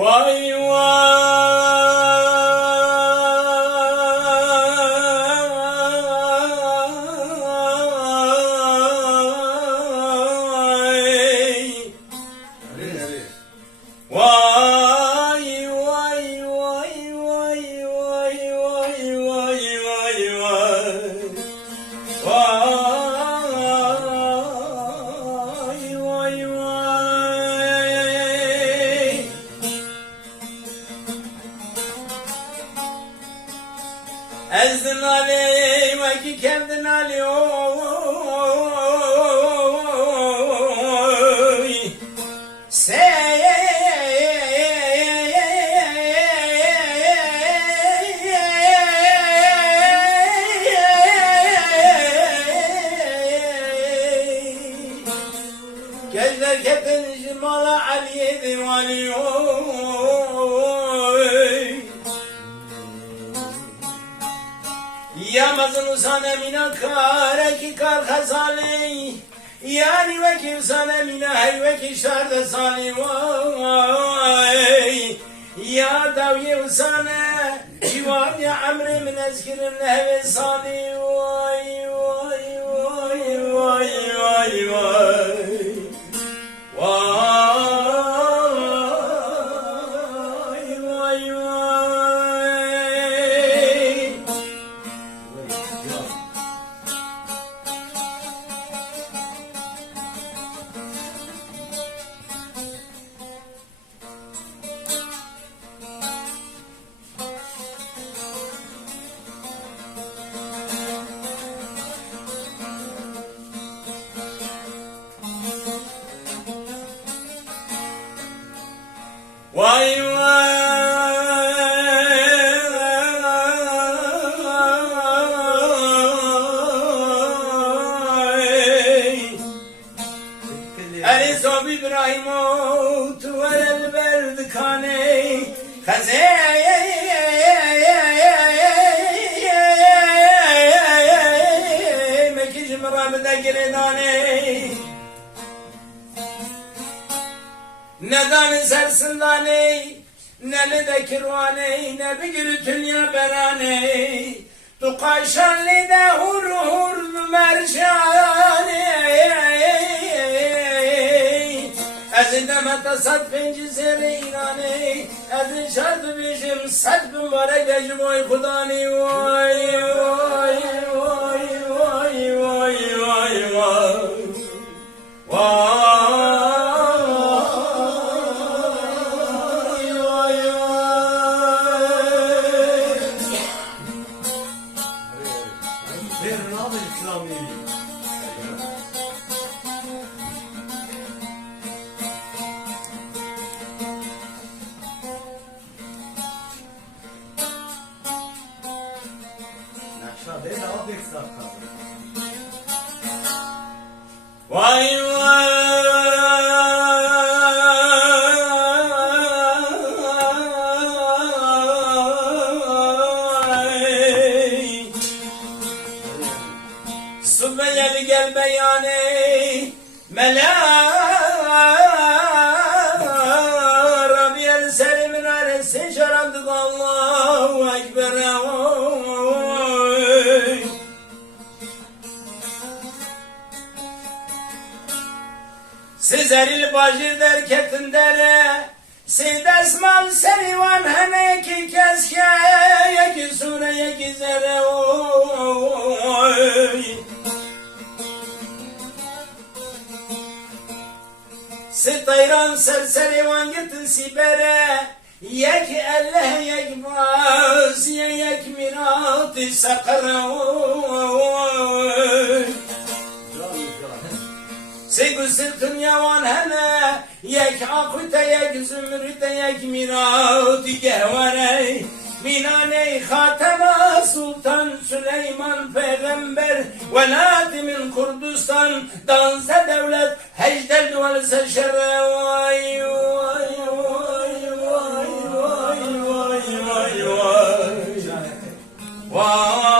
Vay vay. Ezdin Ali ve ki kendin Ali oy Gözler ketin jimala Ali'ye divali Yamazın usane mina kareki kar khazali Yani veki usane mina hay veki şarda sali vay Ya davye usane civan ya amri min ezkirim nehve sali vay vay vay vay vay vay Vay vay Ali Sob İbrahim otu el verdi kane Kaze Mekiş mıramda giredane Ne dani sersindane, ne de kirvane, ne bir gürütün ya berane. Tu kaşanli de hur hur merşane. Ezinde tasat penci sereyane. Ezin şartı bişim saç mübarek ecim oy kudani. Vay vay vay vay vay vay vay. Vay. Vay vay Sübeyeli gel beyane Mela Rabbiyel Selim'in aresi şarandık Allahu Ekber Sizeril bacı derketin dere Siz desman serivan hene ki keske Yeki sure yeki zere oy Siz tayran serserivan gittin sibere Yek elle yek baz Yek mirat-ı sakara oy Segu sırtın yavan hene Yek akute yek zümrüte yek minati gehvare Minane Hatema Sultan Süleyman Peygamber Veladi min Kurdistan Danse devlet Hecdel duval seşere Vay vay vay vay vay vay vay vay